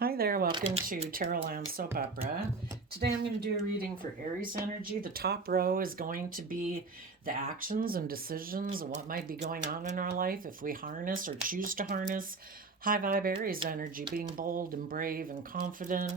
Hi there, welcome to Tarot Land Soap Opera. Today I'm going to do a reading for Aries energy. The top row is going to be the actions and decisions and what might be going on in our life if we harness or choose to harness high vibe Aries energy, being bold and brave and confident,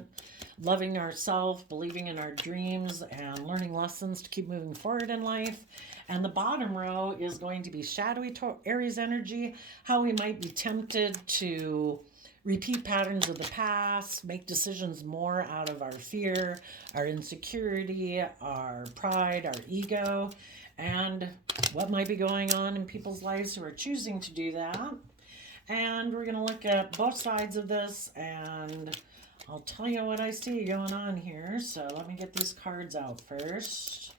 loving ourselves, believing in our dreams, and learning lessons to keep moving forward in life. And the bottom row is going to be shadowy Aries energy, how we might be tempted to repeat patterns of the past, make decisions more out of our fear, our insecurity, our pride, our ego, and what might be going on in people's lives who are choosing to do that. And we're going to look at both sides of this, and I'll tell you what I see going on here. So let me get these cards out first.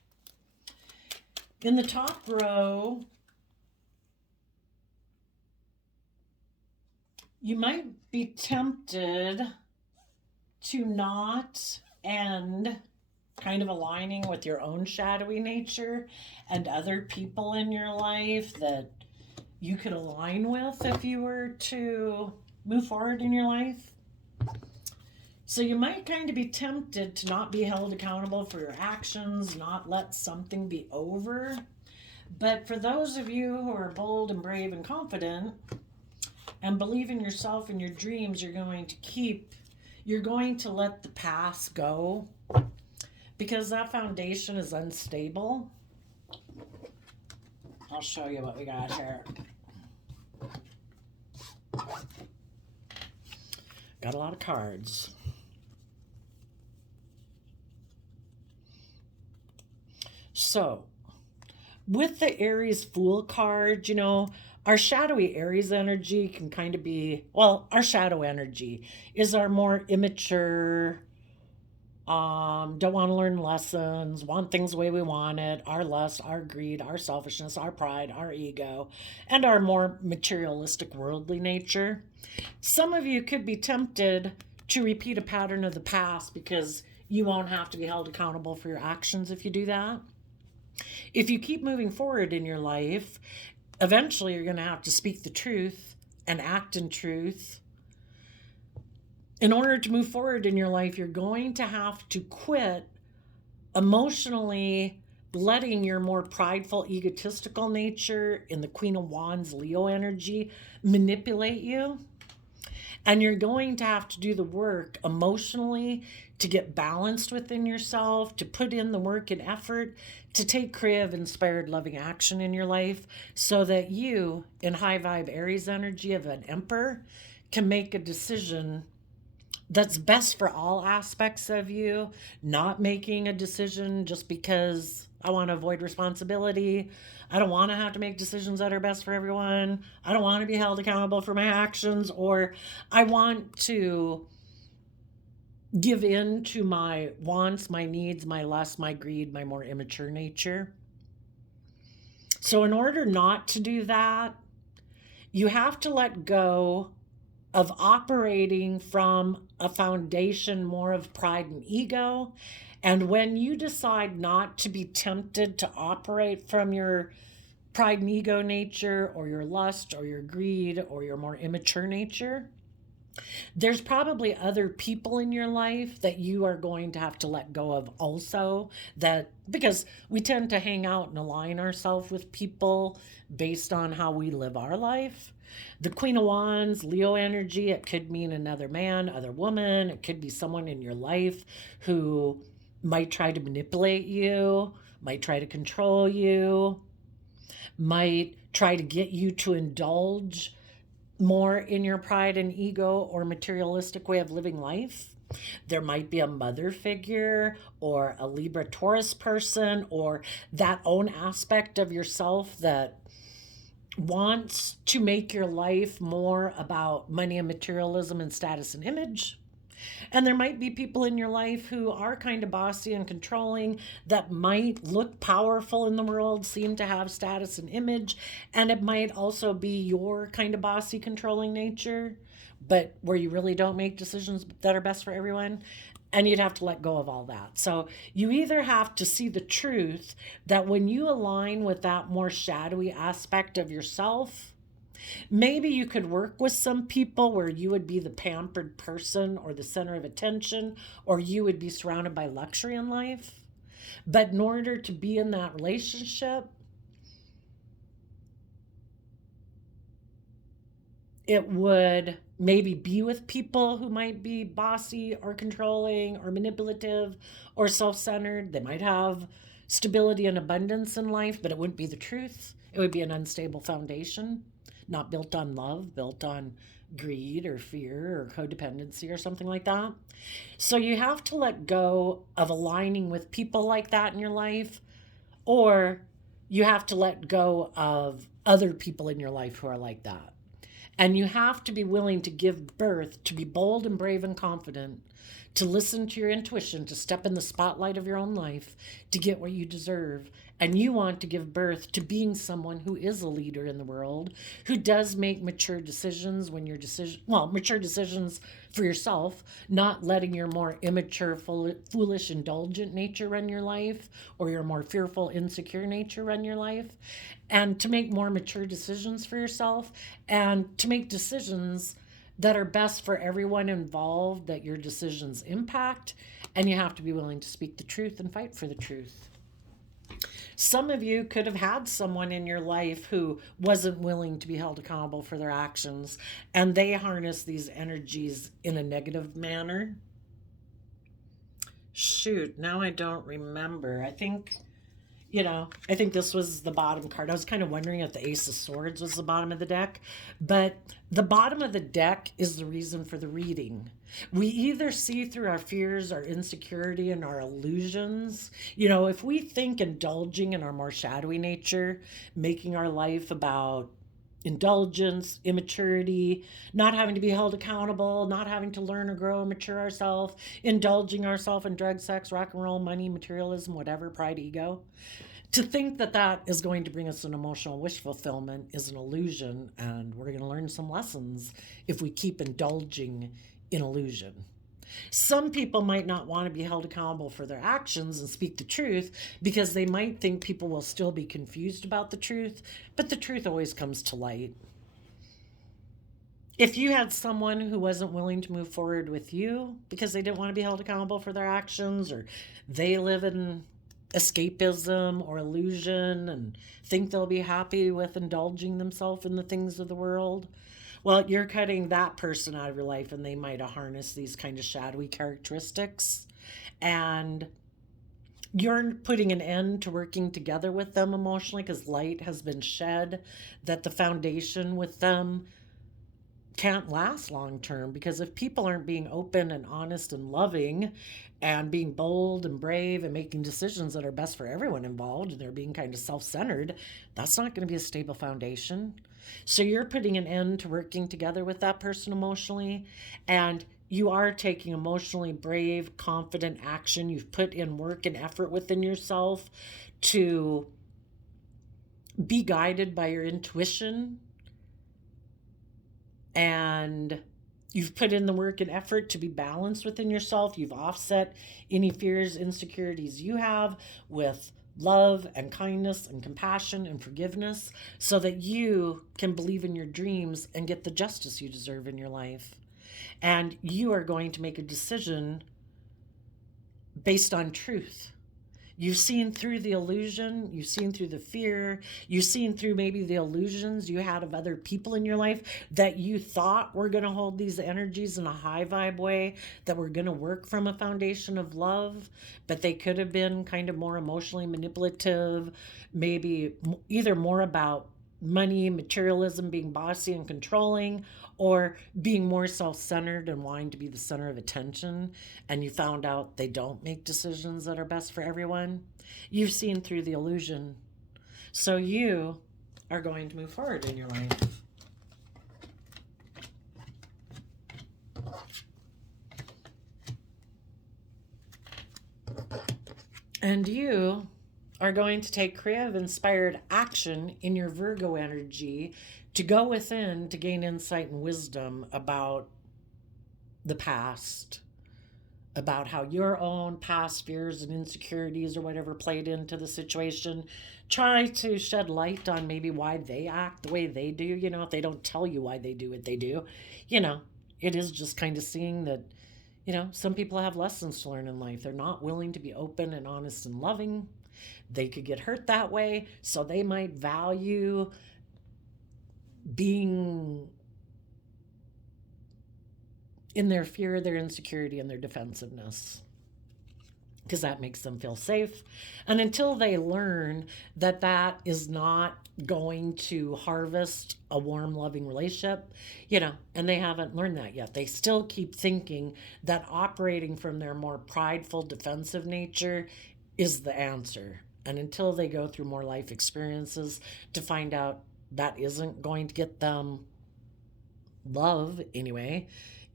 In the top row, you might be tempted to not end kind of aligning with your own shadowy nature and other people in your life that you could align with if you were to move forward in your life. So you might kind of be tempted to not be held accountable for your actions, not let something be over. But for those of you who are bold and brave and confident and believe in yourself and your dreams, you're going to let the past go because that foundation is unstable. I'll show you what we got here. Got a lot of cards. So, with the Aries Fool card, our shadowy Aries energy can kind of be, our shadow energy is our more immature, don't want to learn lessons, want things the way we want it, our lust, our greed, our selfishness, our pride, our ego, and our more materialistic worldly nature. Some of you could be tempted to repeat a pattern of the past because you won't have to be held accountable for your actions if you do that. If you keep moving forward in your life, eventually you're going to have to speak the truth and act in truth. In order to move forward in your life, you're going to have to quit emotionally letting your more prideful, egotistical nature in the Queen of Wands, Leo energy, manipulate you. And you're going to have to do the work emotionally to get balanced within yourself, to put in the work and effort, to take creative, inspired, loving action in your life so that you, in high vibe Aries energy of an emperor, can make a decision that's best for all aspects of you, not making a decision just because I want to avoid responsibility. I don't want to have to make decisions that are best for everyone. I don't want to be held accountable for my actions, or I want to give in to my wants, my needs, my lust, my greed, my more immature nature. So in order not to do that, you have to let go of operating from a foundation more of pride and ego. And when you decide not to be tempted to operate from your pride and ego nature or your lust or your greed or your more immature nature, there's probably other people in your life that you are going to have to let go of also, that because we tend to hang out and align ourselves with people based on how we live our life. The Queen of Wands, Leo energy, it could mean another man, other woman. It could be someone in your life who might try to manipulate you, might try to control you, might try to get you to indulge more in your pride and ego or materialistic way of living life. There might be a mother figure or a Libra Taurus person or that own aspect of yourself that wants to make your life more about money and materialism and status and image. And there might be people in your life who are kind of bossy and controlling that might look powerful in the world, seem to have status and image, and it might also be your kind of bossy, controlling nature, but where you really don't make decisions that are best for everyone. And you'd have to let go of all that. So you either have to see the truth that when you align with that more shadowy aspect of yourself, Maybe you could work with some people where you would be the pampered person or the center of attention, or you would be surrounded by luxury in life. But in order to be in that relationship, it would maybe be with people who might be bossy or controlling or manipulative or self centered. They might have stability and abundance in life, but it wouldn't be the truth. It would be an unstable foundation, not built on love, built on greed or fear or codependency or something like that. So you have to let go of aligning with people like that in your life, or you have to let go of other people in your life who are like that. And you have to be willing to give birth, to be bold and brave and confident, to listen to your intuition, to step in the spotlight of your own life, to get what you deserve. And you want to give birth to being someone who is a leader in the world, who does make mature decisions when your decision, well, mature decisions for yourself, not letting your more immature, foolish, indulgent nature run your life, or your more fearful, insecure nature run your life, and to make more mature decisions for yourself, and to make decisions that are best for everyone involved that your decisions impact. And you have to be willing to speak the truth and fight for the truth. Some of you could have had someone in your life who wasn't willing to be held accountable for their actions, and they harness these energies in a negative manner. Shoot, now I don't remember. I think this was the bottom card. I was kind of wondering if the Ace of Swords was the bottom of the deck, but the bottom of the deck is the reason for the reading. We either see through our fears, our insecurity, and our illusions. If we think indulging in our more shadowy nature, making our life about indulgence, immaturity, not having to be held accountable, not having to learn or grow and mature ourselves, indulging ourselves in drug, sex, rock and roll, money, materialism, whatever, pride, ego. To think that that is going to bring us an emotional wish fulfillment is an illusion, and we're going to learn some lessons if we keep indulging in illusion. Some people might not want to be held accountable for their actions and speak the truth because they might think people will still be confused about the truth, but the truth always comes to light. If you had someone who wasn't willing to move forward with you because they didn't want to be held accountable for their actions, or they live in escapism or illusion and think they'll be happy with indulging themselves in the things of the world, well, you're cutting that person out of your life, and they might have harnessed these kind of shadowy characteristics. And you're putting an end to working together with them emotionally because light has been shed, that the foundation with them can't last long term. Because if people aren't being open and honest and loving and being bold and brave and making decisions that are best for everyone involved, and they're being kind of self-centered, that's not going to be a stable foundation. So you're putting an end to working together with that person emotionally, and you are taking emotionally brave, confident action. You've put in work and effort within yourself to be guided by your intuition, and you've put in the work and effort to be balanced within yourself. You've offset any fears, insecurities you have with love and kindness and compassion and forgiveness, so that you can believe in your dreams and get the justice you deserve in your life. And you are going to make a decision based on truth. You've seen through the illusion, you've seen through the fear, you've seen through maybe the illusions you had of other people in your life that you thought were going to hold these energies in a high vibe way, that were going to work from a foundation of love, but they could have been kind of more emotionally manipulative, maybe either more about money, materialism, being bossy and controlling, or being more self-centered and wanting to be the center of attention, and you found out they don't make decisions that are best for everyone. You've seen through the illusion. So you are going to move forward in your life. And you are going to take creative, inspired action in your Virgo energy to go within to gain insight and wisdom about the past, about how your own past fears and insecurities or whatever played into the situation. Try to shed light on maybe why they act the way they do. If they don't tell you why they do what they do, you know, it is just kind of seeing that, some people have lessons to learn in life. They're not willing to be open and honest and loving. They could get hurt that way. So they might value being in their fear, their insecurity, and their defensiveness, because that makes them feel safe. And until they learn that that is not going to harvest a warm, loving relationship, and they haven't learned that yet, they still keep thinking that operating from their more prideful, defensive nature is the answer. And until they go through more life experiences to find out that isn't going to get them love anyway,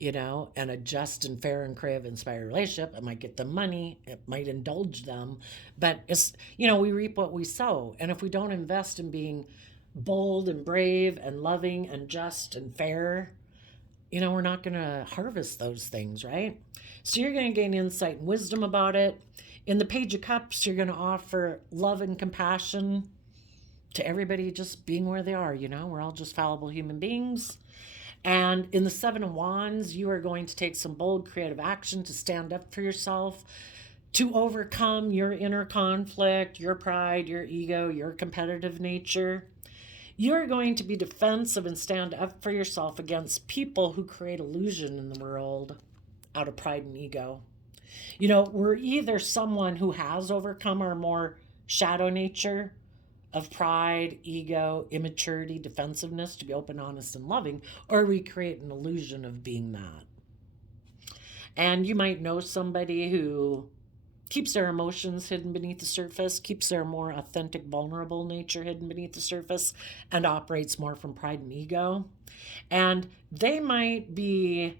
and a just and fair and creative inspired relationship. It might get them money, it might indulge them, but it's, we reap what we sow. And if we don't invest in being bold and brave and loving and just and fair, we're not going to harvest those things, right? So you're going to gain insight and wisdom about it. In the Page of Cups, you're going to offer love and compassion to everybody just being where they are. We're all just fallible human beings. And in the Seven of Wands, you are going to take some bold, creative action to stand up for yourself, to overcome your inner conflict, your pride, your ego, your competitive nature. You're going to be defensive and stand up for yourself against people who create illusion in the world out of pride and ego. We're either someone who has overcome our more shadow nature of pride, ego, immaturity, defensiveness to be open, honest, and loving, or we create an illusion of being that. And you might know somebody who keeps their emotions hidden beneath the surface, keeps their more authentic, vulnerable nature hidden beneath the surface, and operates more from pride and ego. And they might be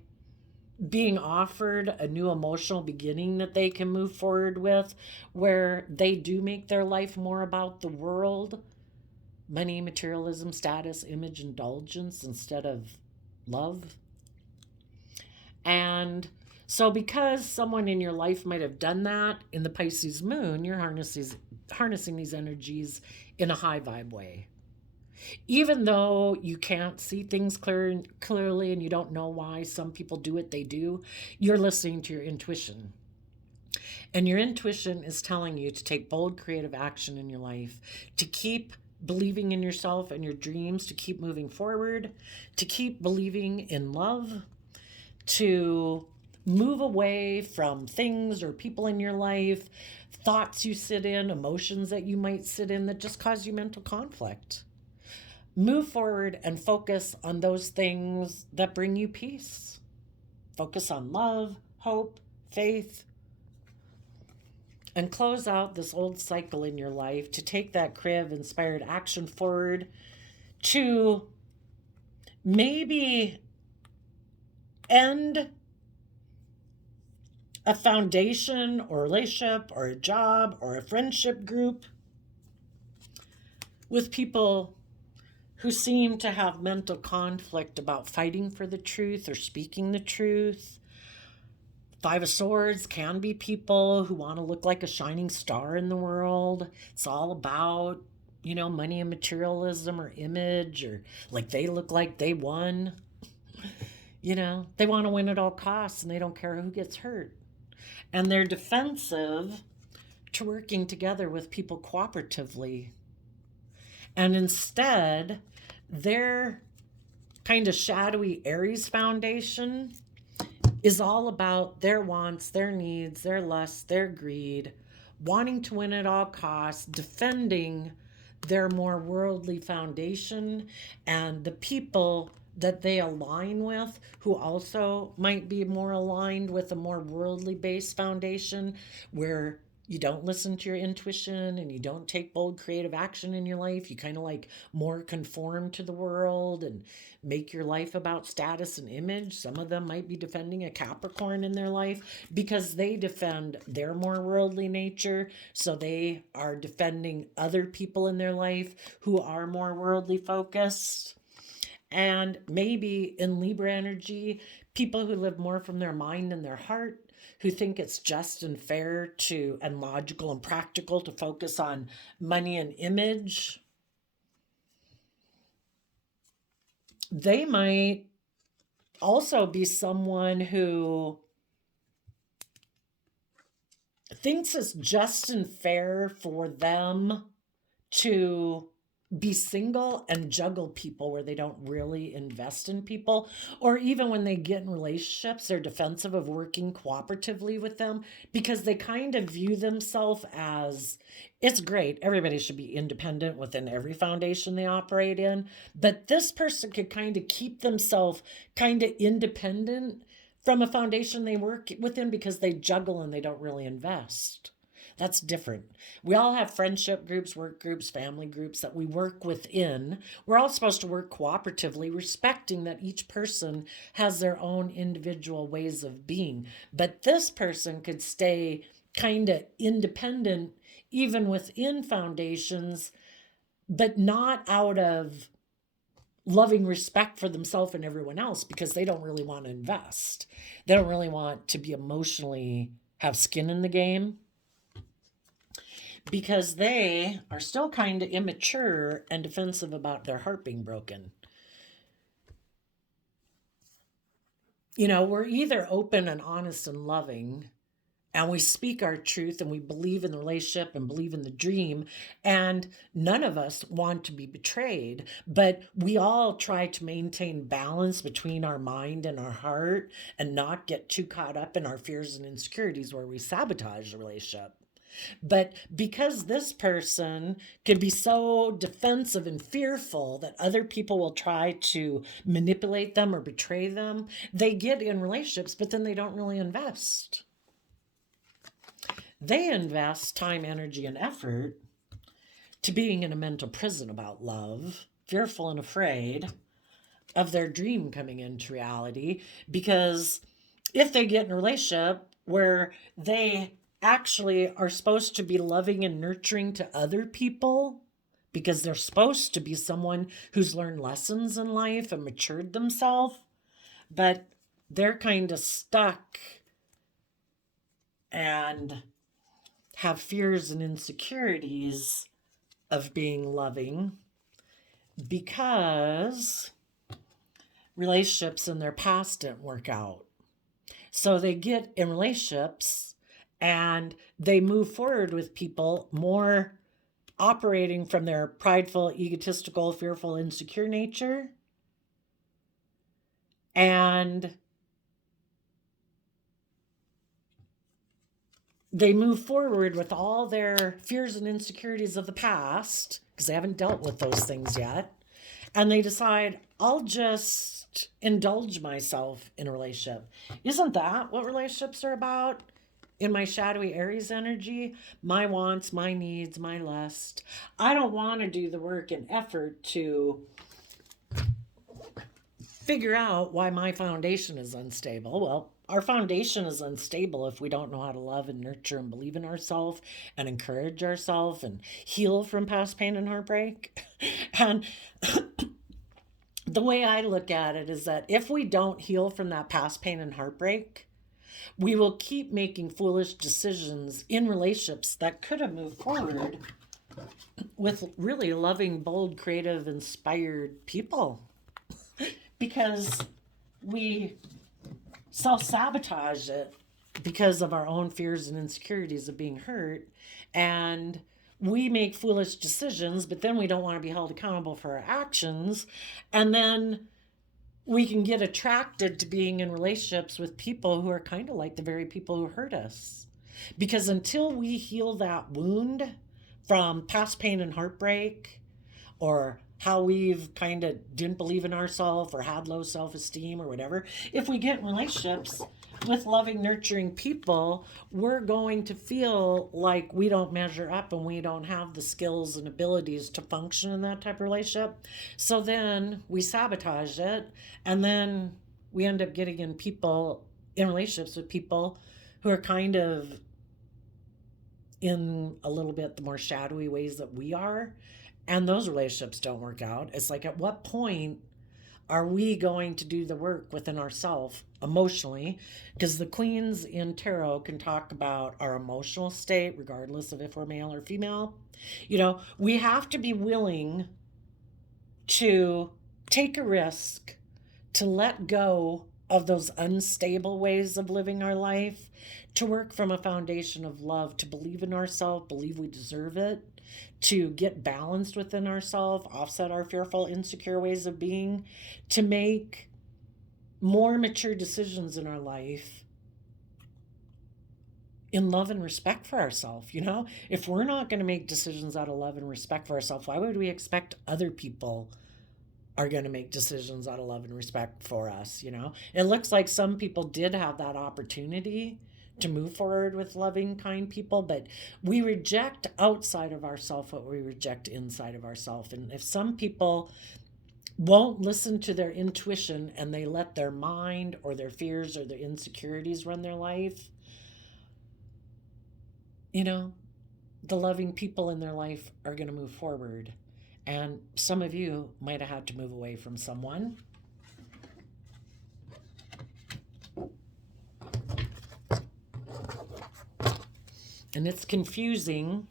being offered a new emotional beginning that they can move forward with, where they do make their life more about the world, money, materialism, status, image, indulgence, instead of love. And so because someone in your life might have done that, in the Pisces moon, you're harnessing these energies in a high vibe way. Even though you can't see things clearly and you don't know why some people do what they do, you're listening to your intuition. And your intuition is telling you to take bold, creative action in your life, to keep believing in yourself and your dreams, to keep moving forward, to keep believing in love, to move away from things or people in your life, thoughts you sit in, emotions that you might sit in that just cause you mental conflict. Move forward and focus on those things that bring you peace. Focus on love, hope, faith, and close out this old cycle in your life to take that creative, inspired action forward to maybe end a foundation or a relationship or a job or a friendship group with people who seem to have mental conflict about fighting for the truth or speaking the truth. Five of Swords can be people who want to look like a shining star in the world. It's all about, money and materialism or image, or like they look like they won. They want to win at all costs and they don't care who gets hurt. And they're defensive to working together with people cooperatively. And instead, their kind of shadowy Aries foundation is all about their wants, their needs, their lusts, their greed, wanting to win at all costs, defending their more worldly foundation, and the people that they align with who also might be more aligned with a more worldly based foundation, where you don't listen to your intuition and you don't take bold creative action in your life. You kind of like more conform to the world and make your life about status and image. Some of them might be defending a Capricorn in their life because they defend their more worldly nature. So they are defending other people in their life who are more worldly focused. And maybe in Libra energy, people who live more from their mind and their heart, who think it's just and fair to and logical and practical to focus on money and image, they might also be someone who thinks it's just and fair for them to be single and juggle people where they don't really invest in people. Or even when they get in relationships, they're defensive of working cooperatively with them because they kind of view themselves as it's great. Everybody should be independent within every foundation they operate in. But this person could kind of keep themselves kind of independent from a foundation they work within because they juggle and they don't really invest. That's different. We all have friendship groups, work groups, family groups that we work within. We're all supposed to work cooperatively, respecting that each person has their own individual ways of being. But this person could stay kind of independent even within foundations, but not out of loving respect for themselves and everyone else because they don't really want to invest. They don't really want to be emotionally have skin in the game because they are still kind of immature and defensive about their heart being broken. You know, we're either open and honest and loving, and we speak our truth and we believe in the relationship and believe in the dream, and none of us want to be betrayed, but we all try to maintain balance between our mind and our heart and not get too caught up in our fears and insecurities where we sabotage the relationship. But because this person could be so defensive and fearful that other people will try to manipulate them or betray them, they get in relationships, but then they don't really invest. They invest time, energy, and effort to being in a mental prison about love, fearful and afraid of their dream coming into reality. Because if they get in a relationship where they actually are supposed to be loving and nurturing to other people, because they're supposed to be someone who's learned lessons in life and matured themselves, but they're kind of stuck and have fears and insecurities of being loving because relationships in their past didn't work out. So they get in relationships and they move forward with people more operating from their prideful, egotistical, fearful, insecure nature. And they move forward with all their fears and insecurities of the past because they haven't dealt with those things yet. And they decide, I'll just indulge myself in a relationship. Isn't that what relationships are about? In my shadowy Aries energy, my wants, my needs, my lust. I don't want to do the work and effort to figure out why my foundation is unstable. Well, our foundation is unstable if we don't know how to love and nurture and believe in ourselves and encourage ourselves and heal from past pain and heartbreak. And the way I look at it is that if we don't heal from that past pain and heartbreak, we will keep making foolish decisions in relationships that could have moved forward with really loving, bold, creative, inspired people because we self-sabotage it because of our own fears and insecurities of being hurt, and we make foolish decisions, but then we don't want to be held accountable for our actions, and then we can get attracted to being in relationships with people who are kind of like the very people who hurt us. Because until we heal that wound from past pain and heartbreak, or how we've kind of didn't believe in ourselves or had low self-esteem or whatever, if we get in relationships with loving, nurturing people, we're going to feel like we don't measure up and we don't have the skills and abilities to function in that type of relationship. So then we sabotage it, and then we end up getting in relationships with people who are kind of in a little bit the more shadowy ways that we are, and those relationships don't work out. It's like, at what point are we going to do the work within ourselves emotionally? Because the queens in tarot can talk about our emotional state, regardless of if we're male or female. We have to be willing to take a risk, to let go of those unstable ways of living our life, to work from a foundation of love, to believe in ourselves, believe we deserve it, to get balanced within ourselves, offset our fearful, insecure ways of being, to make more mature decisions in our life in love and respect for ourselves. If we're not going to make decisions out of love and respect for ourselves, why would we expect other people are going to make decisions out of love and respect for us? It looks like some people did have that opportunity to move forward with loving, kind people, but we reject outside of ourselves what we reject inside of ourselves. And if some people won't listen to their intuition and they let their mind or their fears or their insecurities run their life, the loving people in their life are going to move forward. And some of you might have had to move away from someone. And it's confusing.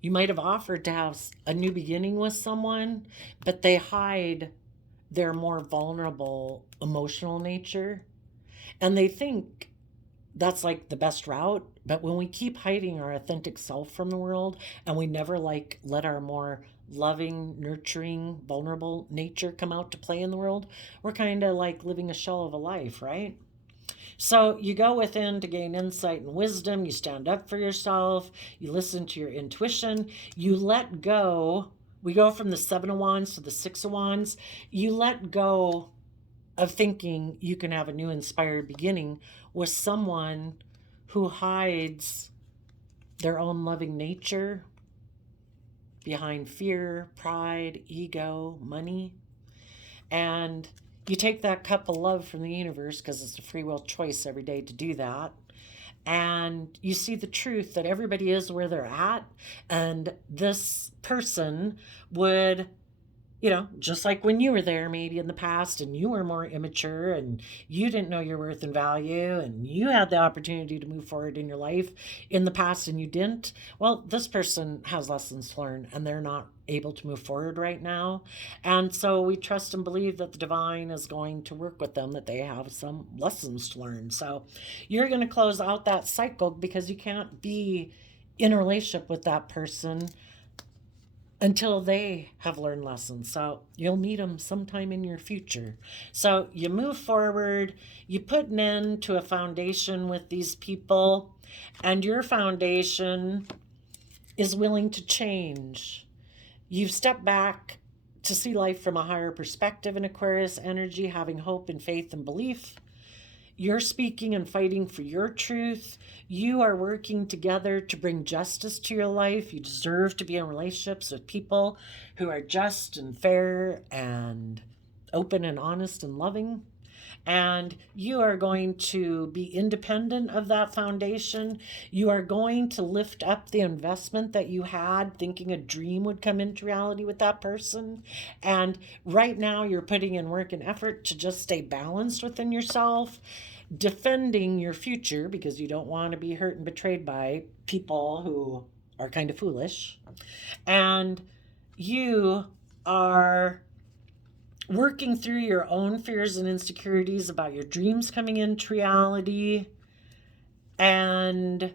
You might have offered to have a new beginning with someone, but they hide their more vulnerable emotional nature. And they think that's like the best route. But when we keep hiding our authentic self from the world and we never let our more loving, nurturing, vulnerable nature come out to play in the world, we're kind of like living a shell of a life, right? So you go within to gain insight and wisdom. You stand up for yourself. You listen to your intuition. You let go. We go from the 7 of Wands to the 6 of Wands. You let go of thinking you can have a new inspired beginning with someone who hides their own loving nature behind fear, pride, ego, money. And you take that cup of love from the universe, because it's a free will choice every day to do that. And you see the truth that everybody is where they're at. And this person would, just like when you were there maybe in the past and you were more immature and you didn't know your worth and value and you had the opportunity to move forward in your life in the past and you didn't. Well, this person has lessons to learn and they're not able to move forward right now. And so we trust and believe that the divine is going to work with them, that they have some lessons to learn. So you're going to close out that cycle, because you can't be in a relationship with that person until they have learned lessons. So you'll meet them sometime in your future. So you move forward, you put an end to a foundation with these people, and your foundation is willing to change. You've stepped back to see life from a higher perspective in Aquarius energy, having hope and faith and belief. You're speaking and fighting for your truth. You are working together to bring justice to your life. You deserve to be in relationships with people who are just and fair and open and honest and loving. And you are going to be independent of that foundation. You are going to lift up the investment that you had thinking a dream would come into reality with that person. And right now you're putting in work and effort to just stay balanced within yourself, defending your future, because you don't want to be hurt and betrayed by people who are kind of foolish. And you are working through your own fears and insecurities about your dreams coming into reality, and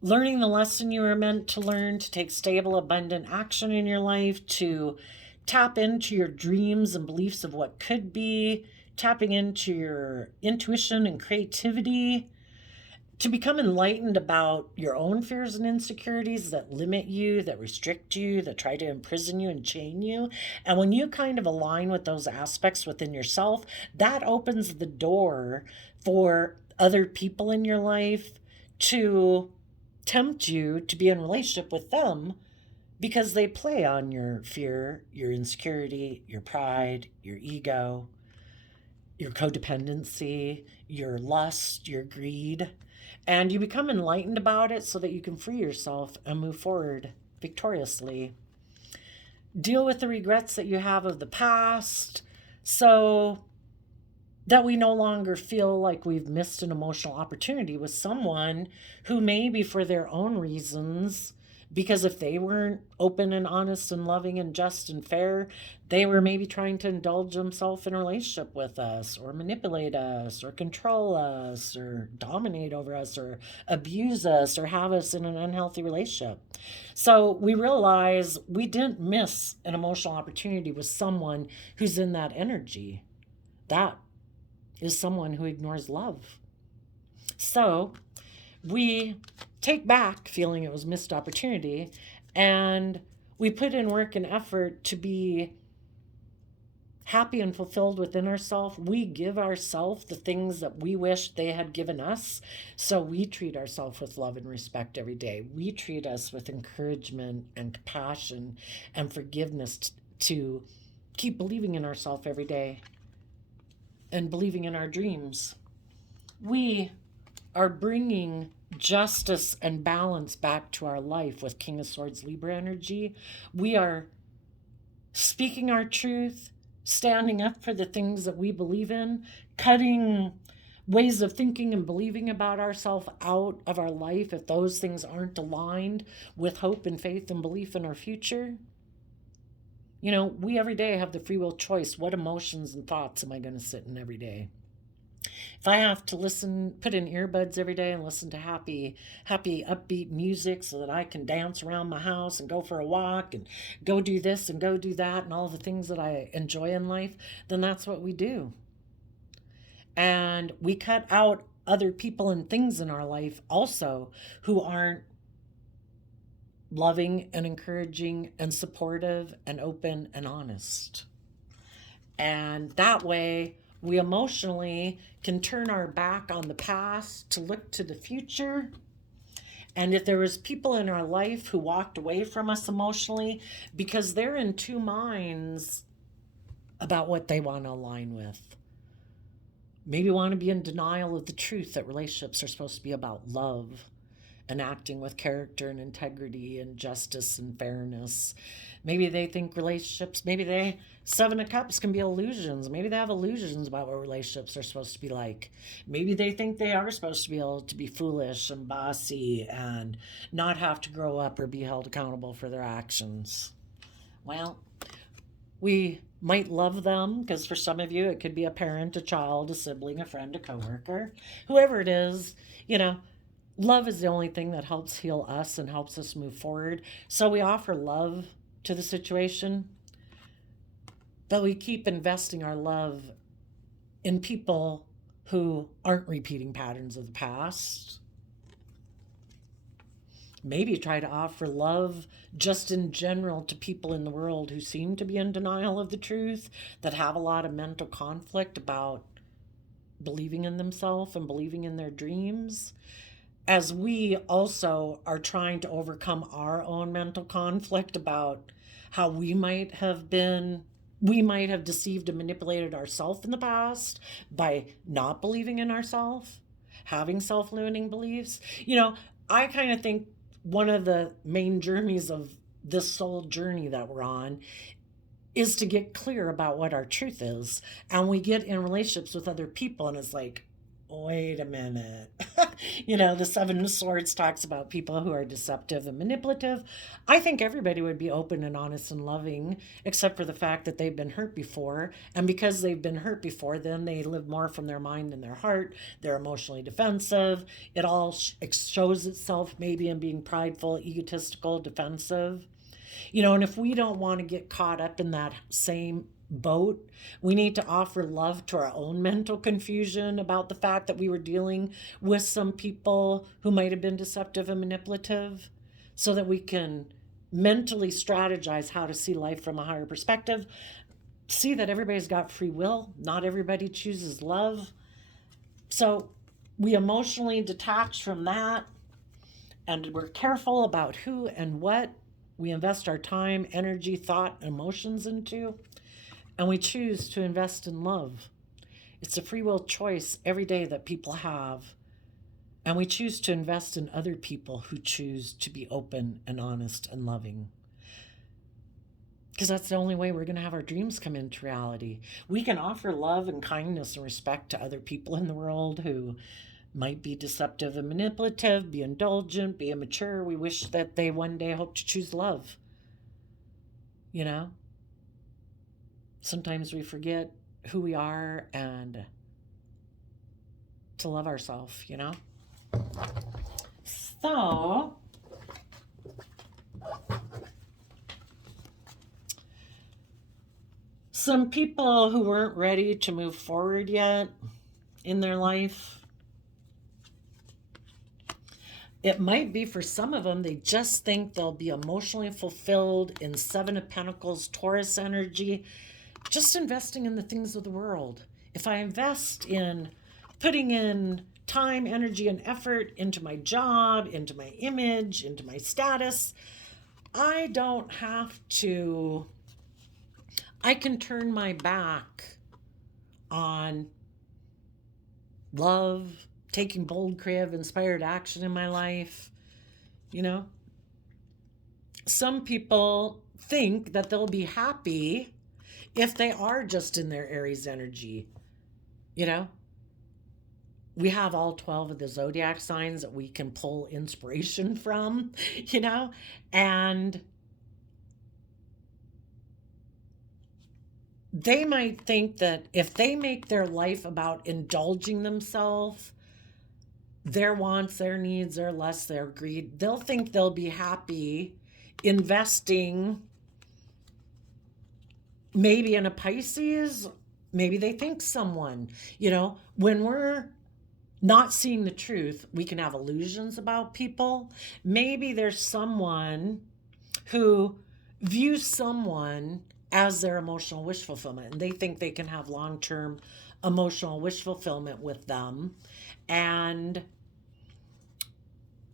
learning the lesson you were meant to learn, to take stable, abundant action in your life, to tap into your dreams and beliefs of what could be, tapping into your intuition and creativity, to become enlightened about your own fears and insecurities that limit you, that restrict you, that try to imprison you and chain you. And when you kind of align with those aspects within yourself, that opens the door for other people in your life to tempt you to be in relationship with them, because they play on your fear, your insecurity, your pride, your ego, your codependency, your lust, your greed. And you become enlightened about it so that you can free yourself and move forward victoriously. deal with the regrets that you have of the past so that we no longer feel like we've missed an emotional opportunity with someone who maybe for their own reasons, because if they weren't open and honest and loving and just and fair, they were maybe trying to indulge themselves in a relationship with us or manipulate us or control us or dominate over us or abuse us or have us in an unhealthy relationship. So we realize we didn't miss an emotional opportunity with someone who's in that energy. That is someone who ignores love. So we take back feeling it was missed opportunity and we put in work and effort to be happy and fulfilled within ourselves. We give ourselves the things that we wish they had given us. So we treat ourselves with love and respect every day. We treat us with encouragement and compassion and forgiveness to keep believing in ourselves every day and believing in our dreams. We are bringing justice and balance back to our life with King of Swords Libra energy. We are speaking our truth, standing up for the things that we believe in, cutting ways of thinking and believing about ourselves out of our life if those things aren't aligned with hope and faith and belief in our future. You know, we every day have the free will choice. What emotions and thoughts am I going to sit in every day? If I have to put in earbuds every day and listen to happy, upbeat music so that I can dance around my house and go for a walk and go do this and go do that and all the things that I enjoy in life, then that's what we do. And we cut out other people and things in our life also who aren't loving and encouraging and supportive and open and honest. And that way, we emotionally can turn our back on the past to look to the future. And if there was people in our life who walked away from us emotionally because they're in two minds about what they want to align with, maybe want to be in denial of the truth that relationships are supposed to be about love and acting with character and integrity and justice and fairness. Maybe they think relationships, Seven of Cups can be illusions. Maybe they have illusions about what relationships are supposed to be like. Maybe they think they are supposed to be able to be foolish and bossy and not have to grow up or be held accountable for their actions. Well, we might love them because for some of you it could be a parent, a child, a sibling, a friend, a coworker, whoever it is, love is the only thing that helps heal us and helps us move forward. So we offer love to the situation, but we keep investing our love in people who aren't repeating patterns of the past. Maybe try to offer love just in general to people in the world who seem to be in denial of the truth, that have a lot of mental conflict about believing in themselves and believing in their dreams, as we also are trying to overcome our own mental conflict about how we might have deceived and manipulated ourselves in the past by not believing in ourselves, having self-limiting beliefs. I kind of think one of the main journeys of this soul journey that we're on is to get clear about what our truth is. And we get in relationships with other people and it's like, wait a minute. The Seven of Swords talks about people who are deceptive and manipulative. I think everybody would be open and honest and loving, except for the fact that they've been hurt before. And because they've been hurt before, then they live more from their mind than their heart. They're emotionally defensive. It all shows itself maybe in being prideful, egotistical, defensive. And if we don't want to get caught up in that same boat, we need to offer love to our own mental confusion about the fact that we were dealing with some people who might have been deceptive and manipulative, so that we can mentally strategize how to see life from a higher perspective, see that everybody's got free will, not everybody chooses love. So we emotionally detach from that, and we're careful about who and what we invest our time, energy, thought, emotions into. And we choose to invest in love. It's a free will choice every day that people have. And we choose to invest in other people who choose to be open and honest and loving. Because that's the only way we're going to have our dreams come into reality. We can offer love and kindness and respect to other people in the world who might be deceptive and manipulative, be indulgent, be immature. We wish that they one day hope to choose love. You know? Sometimes we forget who we are and to love ourselves, you know? So, some people who weren't ready to move forward yet in their life, it might be for some of them, they just think they'll be emotionally fulfilled in Seven of Pentacles, Taurus energy, just investing in the things of the world. If I invest in putting in time, energy, and effort into my job, into my image, into my status, I don't have to, I can turn my back on love, taking bold, creative, inspired action in my life. You know, some people think that they'll be happy if they are just in their Aries energy. You know, we have all 12 of the zodiac signs that we can pull inspiration from, you know, and they might think that if they make their life about indulging themselves, their wants, their needs, their lusts, their greed, they'll think they'll be happy investing maybe in a Pisces. Maybe they think someone, you know, when we're not seeing the truth, we can have illusions about people. Maybe there's someone who views someone as their emotional wish fulfillment, and they think they can have long-term emotional wish fulfillment with them. And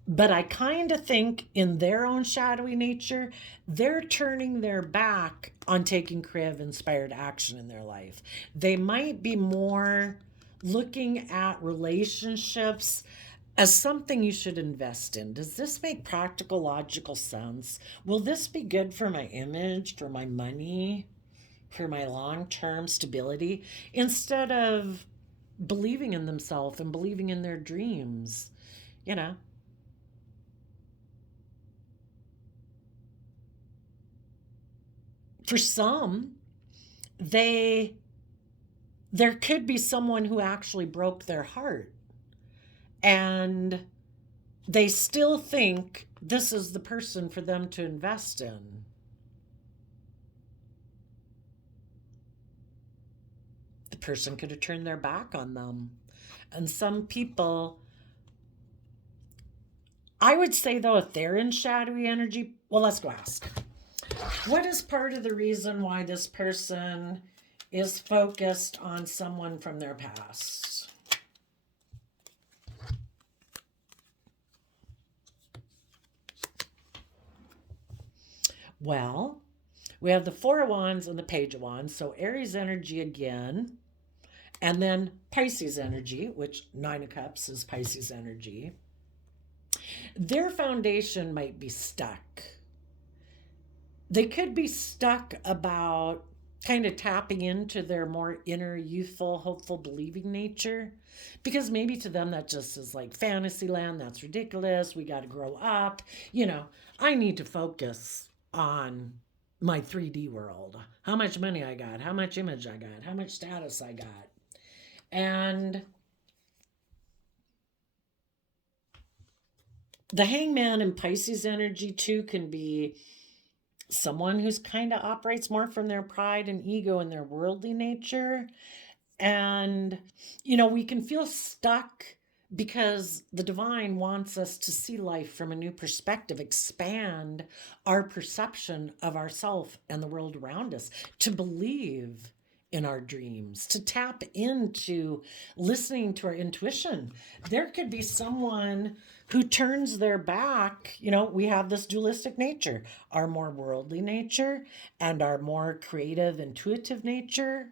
but I kind of think in their own shadowy nature, they're turning their back on taking creative, inspired action in their life. They might be more looking at relationships as something you should invest in. Does this make practical, logical sense? Will this be good for my image, for my money, for my long-term stability? Instead of believing in themselves and believing in their dreams, you know? For some, there could be someone who actually broke their heart, and they still think this is the person for them to invest in. The person could have turned their back on them. And some people, I would say though, if they're in shadowy energy, well, let's go ask. What is part of the reason why this person is focused on someone from their past? Well, we have the Four of Wands and the Page of Wands. So Aries energy again. And then Pisces energy, which Nine of Cups is Pisces energy. Their foundation might be stuck. They could be stuck about kind of tapping into their more inner, youthful, hopeful, believing nature. Because maybe to them that just is like fantasy land. That's ridiculous. We got to grow up. You know, I need to focus on my 3D world. How much money I got, how much image I got, how much status I got. And the Hangman in Pisces energy too can be someone who's kind of operates more from their pride and ego and their worldly nature. And, you know, we can feel stuck because the divine wants us to see life from a new perspective, expand our perception of ourselves and the world around us, to believe in our dreams, to tap into listening to our intuition. There could be someone who turns their back. You know, we have this dualistic nature, our more worldly nature and our more creative, intuitive nature,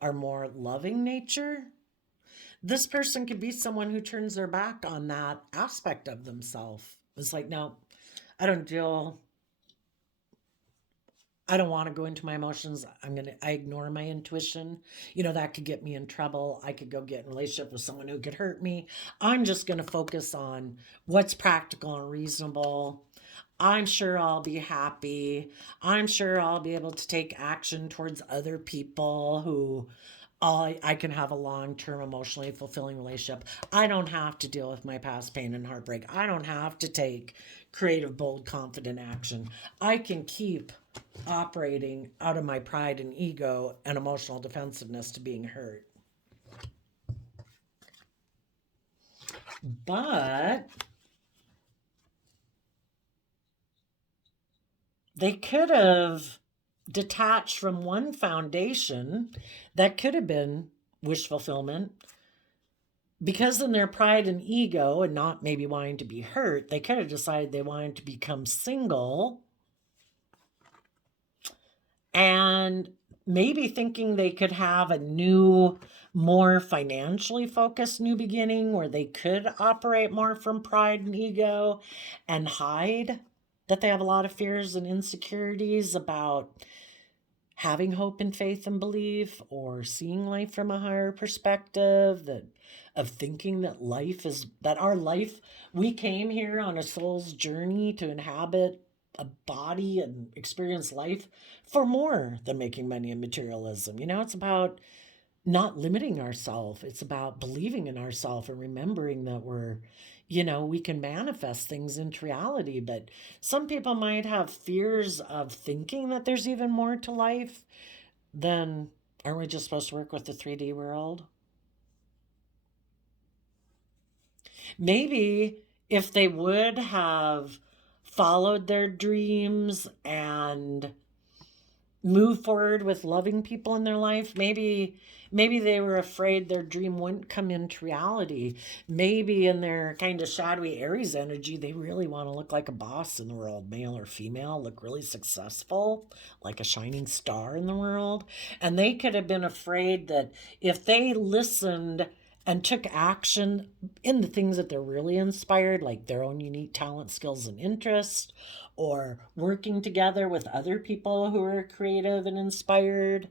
our more loving nature. This person could be someone who turns their back on that aspect of themselves. It's like, no, I don't deal I don't want to go into my emotions. I ignore my intuition. That could get me in trouble. I could go get in a relationship with someone who could hurt me. I'm just going to focus on what's practical and reasonable. I'm sure I'll be happy. I'm sure I'll be able to take action towards other people who I can have a long-term emotionally fulfilling relationship. I don't have to deal with my past pain and heartbreak. I don't have to take creative, bold, confident action. I can keep operating out of my pride and ego and emotional defensiveness to being hurt. But they could have detached from one foundation that could have been wish fulfillment, because in their pride and ego and not maybe wanting to be hurt, they could have decided they wanted to become single and maybe thinking they could have a new, more financially focused new beginning where they could operate more from pride and ego and hide that they have a lot of fears and insecurities about having hope and faith and belief, or seeing life from a higher perspective, that of thinking that our life, we came here on a soul's journey to inhabit a body and experience life for more than making money and materialism. It's about not limiting ourselves. It's about believing in ourselves and remembering that we can manifest things into reality. But some people might have fears of thinking that there's even more to life. Then aren't we just supposed to work with the 3D world? Maybe if they would have followed their dreams and move forward with loving people in their life, maybe they were afraid their dream wouldn't come into reality. Maybe in their kind of shadowy Aries energy, they really want to look like a boss in the world, male or female, look really successful, like a shining star in the world. And they could have been afraid that if they listened and took action in the things that they're really inspired, like their own unique talent, skills, and interests, or working together with other people who are creative and inspired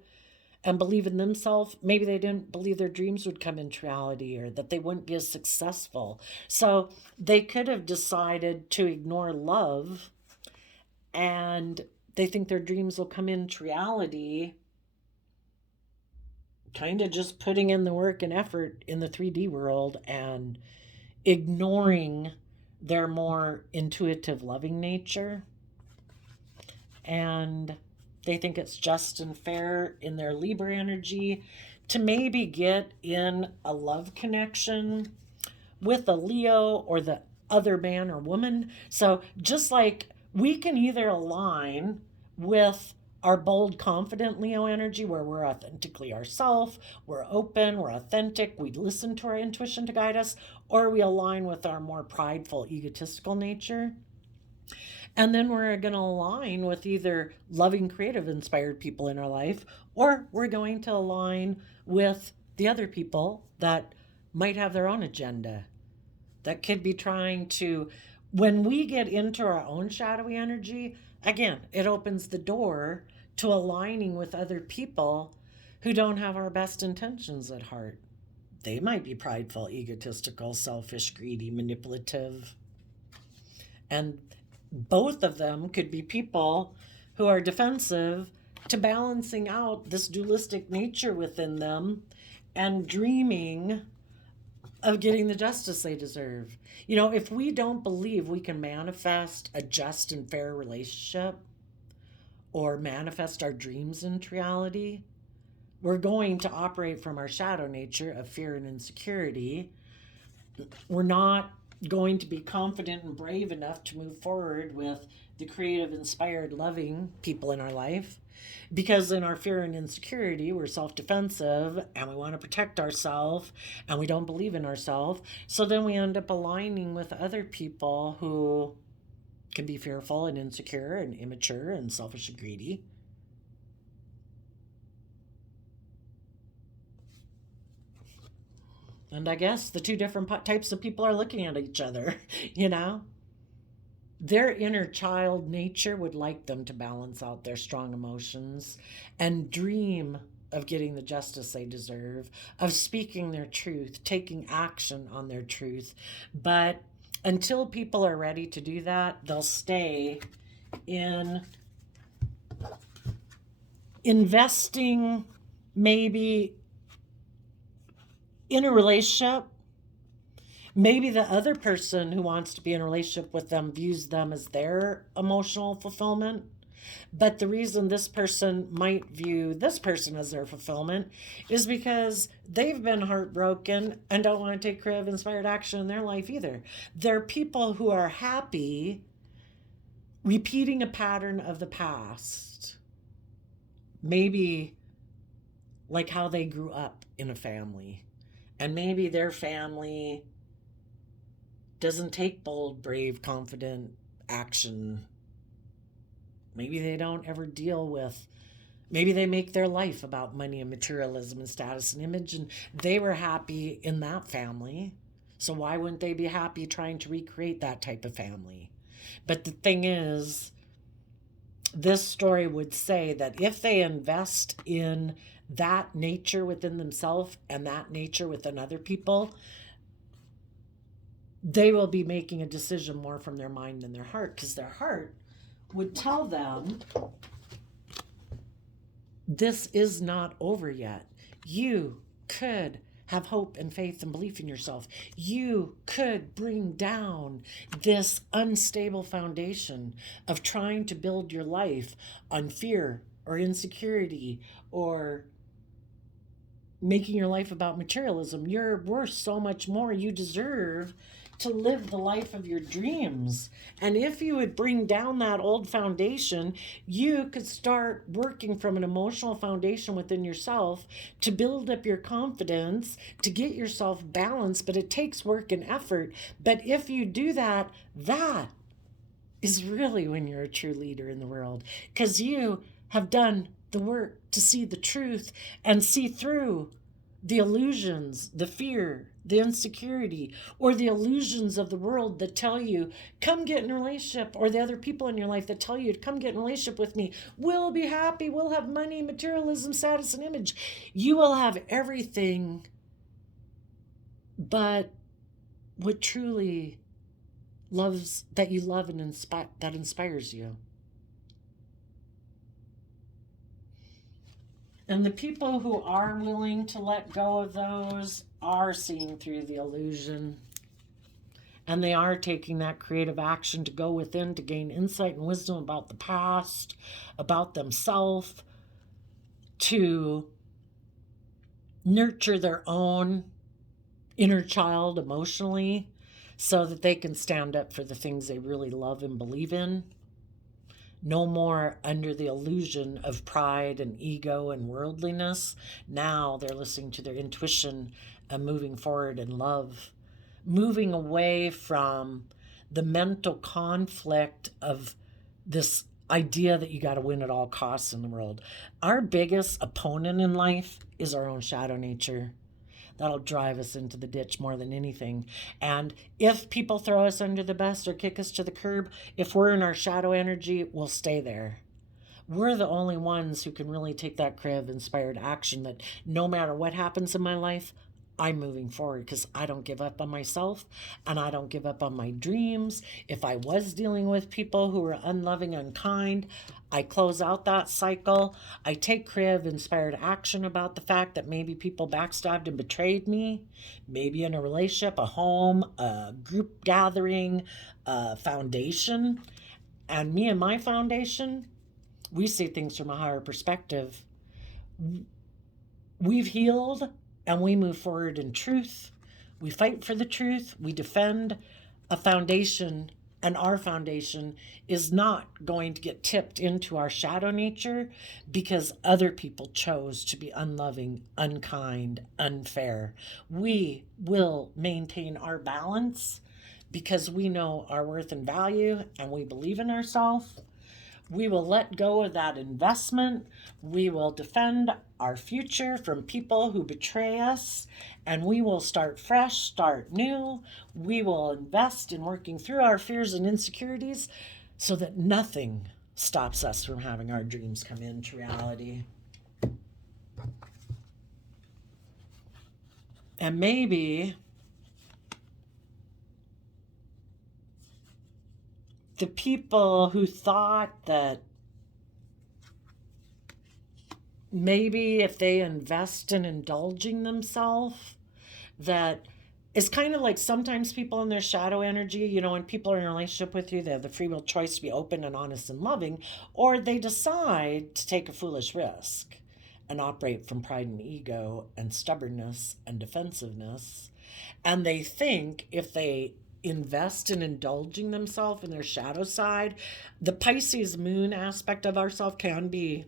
and believe in themselves, maybe they didn't believe their dreams would come into reality or that they wouldn't be as successful. So they could have decided to ignore love, and they think their dreams will come into reality, kind of just putting in the work and effort in the 3D world and ignoring their more intuitive, loving nature. And they think it's just and fair in their Libra energy to maybe get in a love connection with a Leo or the other man or woman. So just like we can either align with our bold, confident Leo energy, where we're authentically ourselves, we're open, we're authentic, we listen to our intuition to guide us, or we align with our more prideful, egotistical nature. And then we're going to align with either loving, creative, inspired people in our life, or we're going to align with the other people that might have their own agenda, that could be trying to. When we get into our own shadowy energy, again, it opens the door to aligning with other people who don't have our best intentions at heart. They might be prideful, egotistical, selfish, greedy, manipulative. And both of them could be people who are defensive to balancing out this dualistic nature within them and dreaming of getting the justice they deserve. If we don't believe we can manifest a just and fair relationship or manifest our dreams into reality, we're going to operate from our shadow nature of fear and insecurity. We're not going to be confident and brave enough to move forward with the creative, inspired, loving people in our life, because in our fear and insecurity, we're self-defensive and we want to protect ourselves and we don't believe in ourselves. So then we end up aligning with other people who can be fearful and insecure and immature and selfish and greedy. And I guess the two different types of people are looking at each other, you know? their inner child nature would like them to balance out their strong emotions and dream of getting the justice they deserve, of speaking their truth, taking action on their truth. But until people are ready to do that, they'll stay in investing maybe in a relationship. Maybe the other person who wants to be in a relationship with them views them as their emotional fulfillment. But the reason this person might view this person as their fulfillment is because they've been heartbroken and don't want to take creative inspired action in their life either. They're people who are happy repeating a pattern of the past. Maybe like how they grew up in a family. And maybe their family doesn't take bold, brave, confident action. Maybe they don't ever deal with, maybe they make their life about money and materialism and status and image, and they were happy in that family. So why wouldn't they be happy trying to recreate that type of family? But the thing is, this story would say that if they invest in that nature within themselves and that nature within other people, they will be making a decision more from their mind than their heart, because their heart would tell them, this is not over yet. You could have hope and faith and belief in yourself. You could bring down this unstable foundation of trying to build your life on fear or insecurity or making your life about materialism. You're worth so much more. You deserve to live the life of your dreams. And if you would bring down that old foundation, you could start working from an emotional foundation within yourself to build up your confidence, to get yourself balanced. But it takes work and effort. But if you do that, that is really when you're a true leader in the world, because you have done the work to see the truth and see through the illusions, the fear, the insecurity, or the illusions of the world that tell you, come get in a relationship, or the other people in your life that tell you, come get in a relationship with me. We'll be happy. We'll have money, materialism, status, and image. You will have everything. But what truly loves, that you love and that inspires you. And the people who are willing to let go of those are seeing through the illusion. And they are taking that creative action to go within to gain insight and wisdom about the past, about themselves, to nurture their own inner child emotionally so that they can stand up for the things they really love and believe in. No more under the illusion of pride and ego and worldliness. Now they're listening to their intuition and moving forward in love, moving away from the mental conflict of this idea that you got to win at all costs in the world. Our biggest opponent in life is our own shadow nature. That'll drive us into the ditch more than anything. And if people throw us under the bus or kick us to the curb, if we're in our shadow energy, we'll stay there. We're the only ones who can really take that creative inspired action that no matter what happens in my life, I'm moving forward, because I don't give up on myself and I don't give up on my dreams. If I was dealing with people who were unloving, unkind, I close out that cycle. I take creative inspired action about the fact that maybe people backstabbed and betrayed me, maybe in a relationship, a home, a group gathering, a foundation. And me and my foundation, we see things from a higher perspective. We've healed and we move forward in truth. We fight for the truth. We defend a foundation, and our foundation is not going to get tipped into our shadow nature because other people chose to be unloving, unkind, unfair. We will maintain our balance because we know our worth and value and we believe in ourselves. We will let go of that investment. We will defend our future from people who betray us, and we will start fresh, start new. We will invest in working through our fears and insecurities so that nothing stops us from having our dreams come into reality. And maybe the people who thought that maybe if they invest in indulging themselves, that it's kind of like sometimes people in their shadow energy, you know, when people are in a relationship with you, they have the free will choice to be open and honest and loving, or they decide to take a foolish risk and operate from pride and ego and stubbornness and defensiveness. And they think if they invest in indulging themselves in their shadow side, the Pisces moon aspect of ourself can be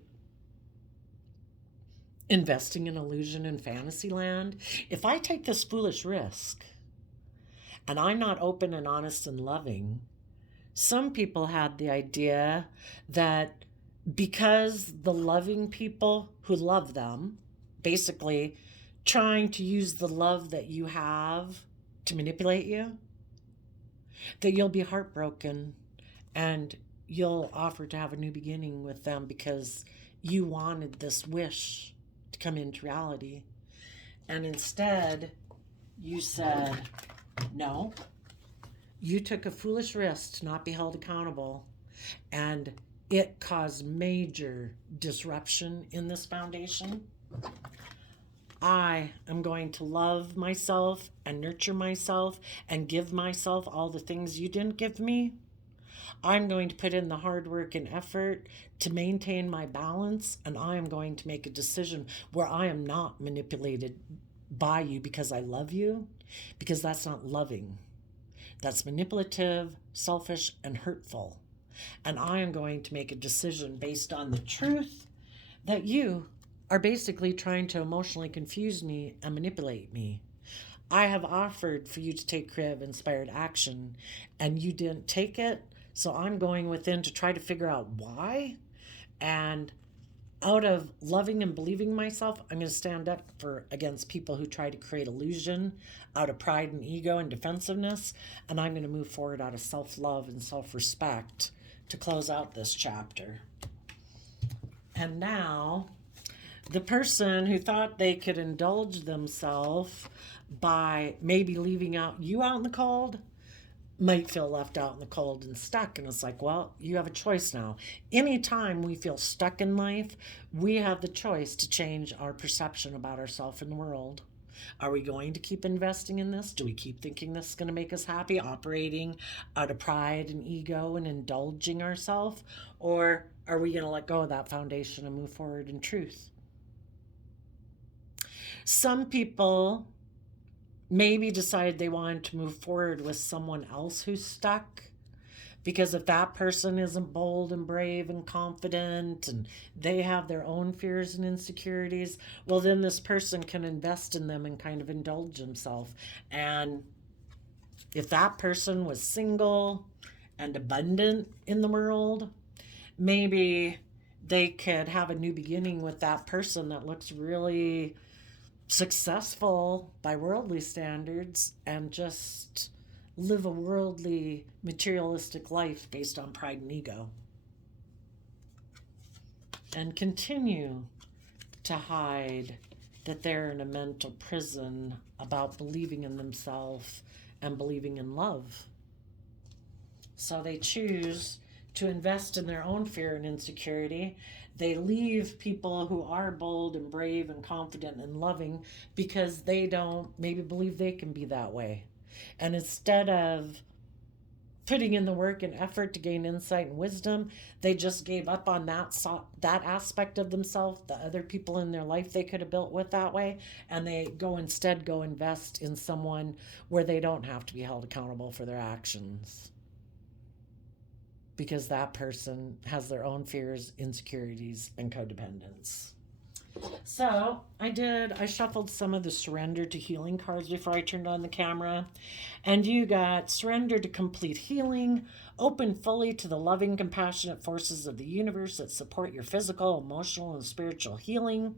investing in illusion and fantasy land. If I take this foolish risk and I'm not open and honest and loving, some people had the idea that because the loving people who love them, basically trying to use the love that you have to manipulate you, that you'll be heartbroken and you'll offer to have a new beginning with them because you wanted this wish to come into reality. And instead, you said, no, you took a foolish risk to not be held accountable, and it caused major disruption in this foundation. I am going to love myself and nurture myself and give myself all the things you didn't give me. I'm going to put in the hard work and effort to maintain my balance, and I am going to make a decision where I am not manipulated by you because I love you, because that's not loving. That's manipulative, selfish, and hurtful. And I am going to make a decision based on the truth that you are basically trying to emotionally confuse me and manipulate me. I have offered for you to take creative, inspired action, and you didn't take it. So I'm going within to try to figure out why. And out of loving and believing myself, I'm going to stand up against people who try to create illusion out of pride and ego and defensiveness. And I'm going to move forward out of self-love and self-respect to close out this chapter. And now, the person who thought they could indulge themselves by maybe leaving you out in the cold might feel left out in the cold and stuck. And it's like, well, you have a choice now. Anytime we feel stuck in life, we have the choice to change our perception about ourselves and the world. Are we going to keep investing in this? Do we keep thinking this is going to make us happy, operating out of pride and ego and indulging ourselves? Or are we going to let go of that foundation and move forward in truth? Some people maybe decided they wanted to move forward with someone else who's stuck, because if that person isn't bold and brave and confident and they have their own fears and insecurities, well, then this person can invest in them and kind of indulge himself. And if that person was single and abundant in the world, maybe they could have a new beginning with that person that looks really successful by worldly standards and just live a worldly, materialistic life based on pride and ego, and continue to hide that they're in a mental prison about believing in themselves and believing in love. So they choose to invest in their own fear and insecurity. They leave people who are bold and brave and confident and loving because they don't maybe believe they can be that way. And instead of putting in the work and effort to gain insight and wisdom, they just gave up on that aspect of themselves, the other people in their life they could have built with that way, and they instead go invest in someone where they don't have to be held accountable for their actions, because that person has their own fears, insecurities, and codependence. So I shuffled some of the surrender to healing cards before I turned on the camera. And you got surrender to complete healing, Open fully to the loving, compassionate forces of the universe that support your physical, emotional, and spiritual healing.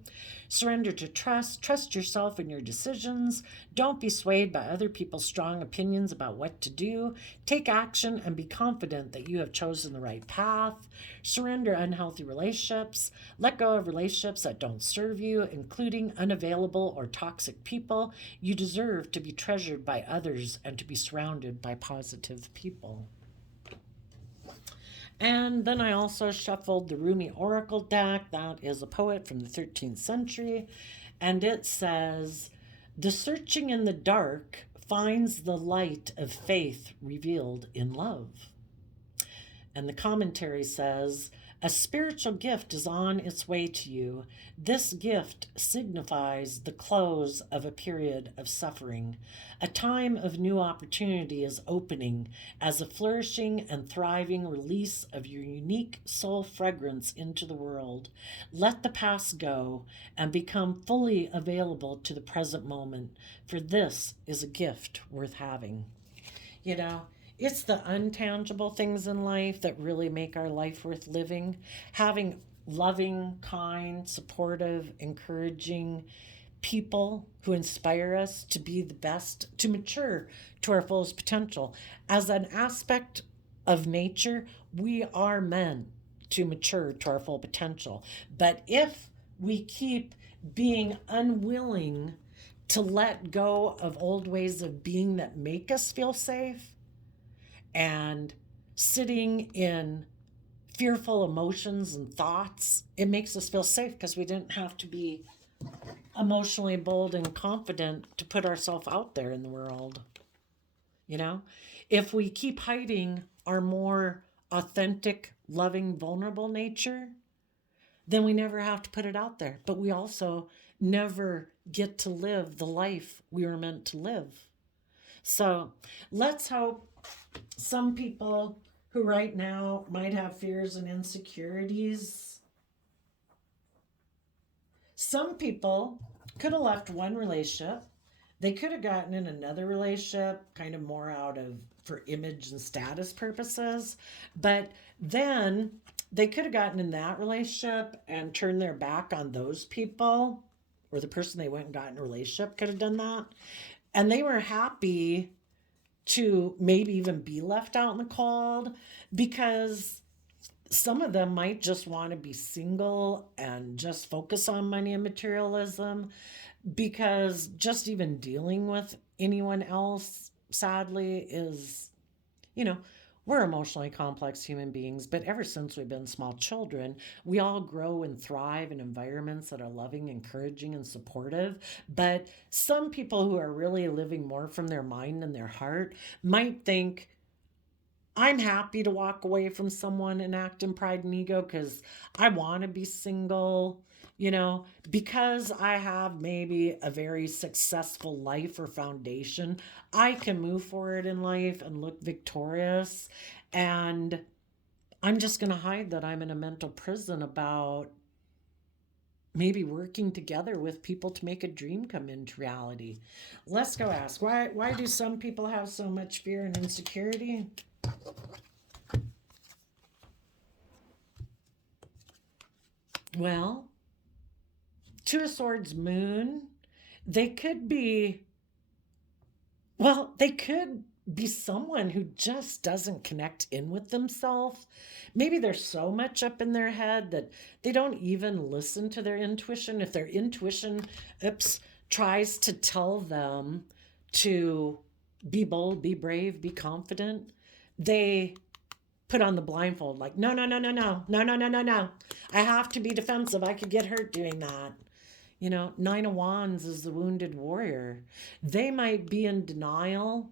Surrender to trust. Trust yourself and your decisions. Don't be swayed by other people's strong opinions about what to do. Take action and be confident that you have chosen the right path. Surrender unhealthy relationships. Let go of relationships that don't serve you, including unavailable or toxic people. You deserve to be treasured by others and to be surrounded by positive people. And then I also shuffled the Rumi Oracle deck. That is a poet from the 13th century. And it says, "The searching in the dark finds the light of faith revealed in love." And the commentary says, "A spiritual gift is on its way to you. This gift signifies the close of a period of suffering. A time of new opportunity is opening as a flourishing and thriving release of your unique soul fragrance into the world. Let the past go and become fully available to the present moment, for this is a gift worth having." You know, it's the untangible things in life that really make our life worth living. Having loving, kind, supportive, encouraging people who inspire us to be the best, to mature to our fullest potential. As an aspect of nature, we are meant to mature to our full potential. But if we keep being unwilling to let go of old ways of being that make us feel safe, and sitting in fearful emotions and thoughts, it makes us feel safe because we didn't have to be emotionally bold and confident to put ourselves out there in the world. You know, if we keep hiding our more authentic, loving, vulnerable nature, then we never have to put it out there. But we also never get to live the life we were meant to live. So let's hope some people who right now might have fears and insecurities, some people could have left one relationship. They could have gotten in another relationship, kind of more out of for image and status purposes. But then they could have gotten in that relationship and turned their back on those people, or the person they went and got in a relationship could have done that. And they were happy to maybe even be left out in the cold, because some of them might just want to be single and just focus on money and materialism, because just even dealing with anyone else, sadly, is, you know, we're emotionally complex human beings, but ever since we've been small children, we all grow and thrive in environments that are loving, encouraging, and supportive. But some people who are really living more from their mind and their heart might think, I'm happy to walk away from someone and act in pride and ego because I want to be single, you know, because I have maybe a very successful life or foundation. I can move forward in life and look victorious. And I'm just going to hide that I'm in a mental prison about maybe working together with people to make a dream come into reality. Let's go ask, why do some people have so much fear and insecurity? Well, Two of Swords moon, they could be, well, they could be someone who just doesn't connect in with themselves. Maybe they're so much up in their head that they don't even listen to their intuition. If their intuition, tries to tell them to be bold, be brave, be confident, they put on the blindfold, like, no, no, no, no, no, no, no, no, no, no. I have to be defensive. I could get hurt doing that. You know, Nine of Wands is the wounded warrior. They might be in denial,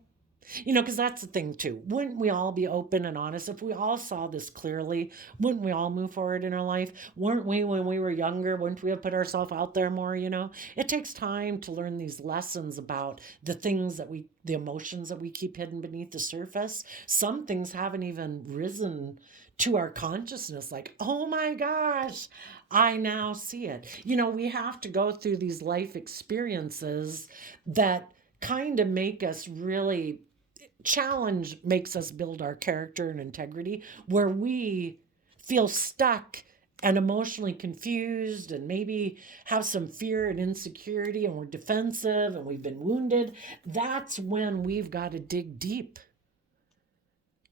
you know, because that's the thing too. Wouldn't we all be open and honest? If we all saw this clearly, wouldn't we all move forward in our life? Weren't we, when we were younger, wouldn't we have put ourselves out there more, you know? It takes time to learn these lessons about the things that the emotions that we keep hidden beneath the surface. Some things haven't even risen to our consciousness, like, oh my gosh, I now see it. You know, we have to go through these life experiences that kind of make us really challenge makes us build our character and integrity, where we feel stuck and emotionally confused and maybe have some fear and insecurity and we're defensive and we've been wounded. That's when we've got to dig deep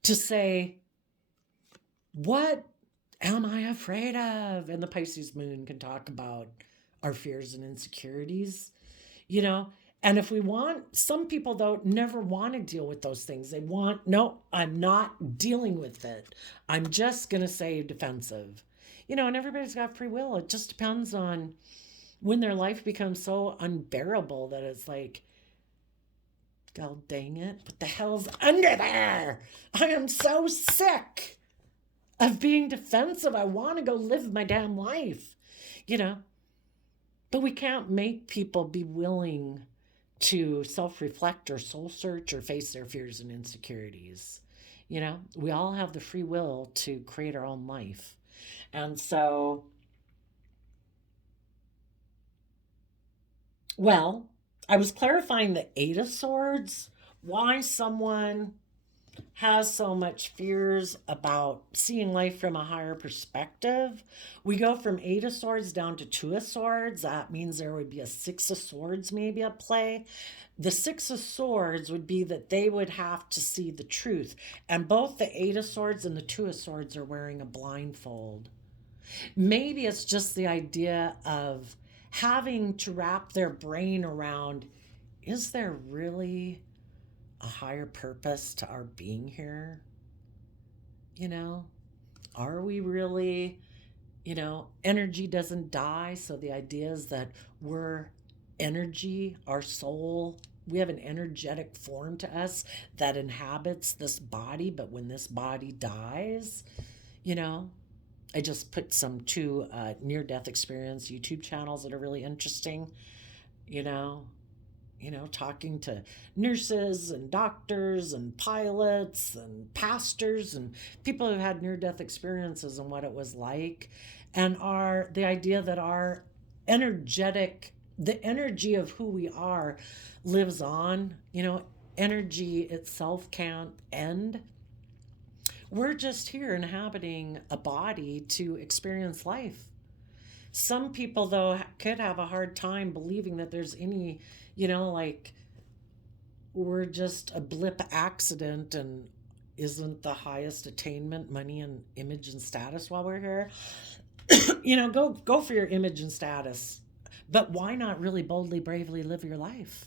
to say, what am I afraid of? And the Pisces moon can talk about our fears and insecurities, you know. And if we want, some people though never want to deal with those things. They want, no, I'm not dealing with it. I'm just going to say defensive, you know, and everybody's got free will. It just depends on when their life becomes so unbearable that it's like, God dang it, what the hell's under there? I am so sick of being defensive. I want to go live my damn life, you know. But we can't make people be willing to self-reflect or soul search or face their fears and insecurities. You know, we all have the free will to create our own life. And so, well, I was clarifying the Eight of Swords, why someone has so much fears about seeing life from a higher perspective. We go from Eight of Swords down to Two of Swords. That means there would be a Six of Swords maybe at play. The Six of Swords would be that they would have to see the truth. And both the Eight of Swords and the Two of Swords are wearing a blindfold. Maybe it's just the idea of having to wrap their brain around, is there really a higher purpose to our being here? You know, are we really, you know, energy doesn't die. So the idea is that we're energy, our soul, we have an energetic form to us that inhabits this body. But when this body dies, you know, I just put some two near death experience YouTube channels that are really interesting, you know, talking to nurses and doctors and pilots and pastors and people who had near death experiences and what it was like. And the idea that our the energy of who we are lives on, you know, energy itself can't end. We're just here inhabiting a body to experience life. Some people, though, could have a hard time believing that there's any, you know, like we're just a blip accident and isn't the highest attainment money and image and status while we're here. You know, go for your image and status. But why not really boldly, bravely live your life?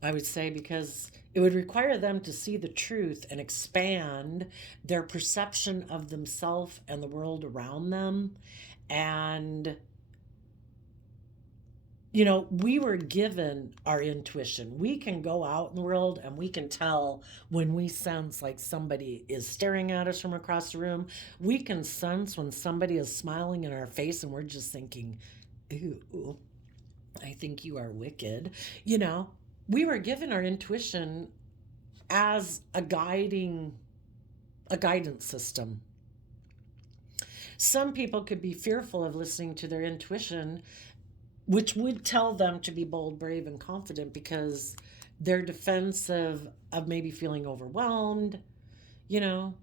I would say because it would require them to see the truth and expand their perception of themselves and the world around them. And, you know, we were given our intuition. We can go out in the world and we can tell when we sense like somebody is staring at us from across the room. We can sense when somebody is smiling in our face and we're just thinking, ooh, I think you are wicked. You know, we were given our intuition as a guidance system. Some people could be fearful of listening to their intuition, which would tell them to be bold, brave, and confident because they're defensive of maybe feeling overwhelmed. You know,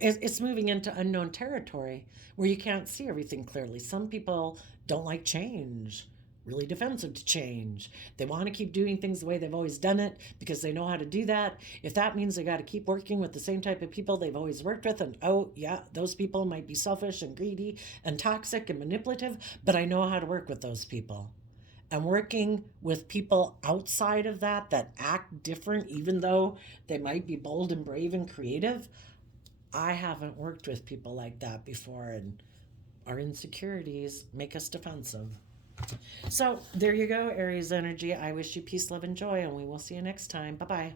it's moving into unknown territory where you can't see everything clearly. Some people don't like change, really defensive to change. They want to keep doing things the way they've always done it because they know how to do that. If that means they got to keep working with the same type of people they've always worked with, and oh, yeah, those people might be selfish and greedy and toxic and manipulative, but I know how to work with those people. And working with people outside of that act different, even though they might be bold and brave and creative, I haven't worked with people like that before, and our insecurities make us defensive. So there you go, Aries energy. I wish you peace, love, and joy, and we will see you next time. Bye bye.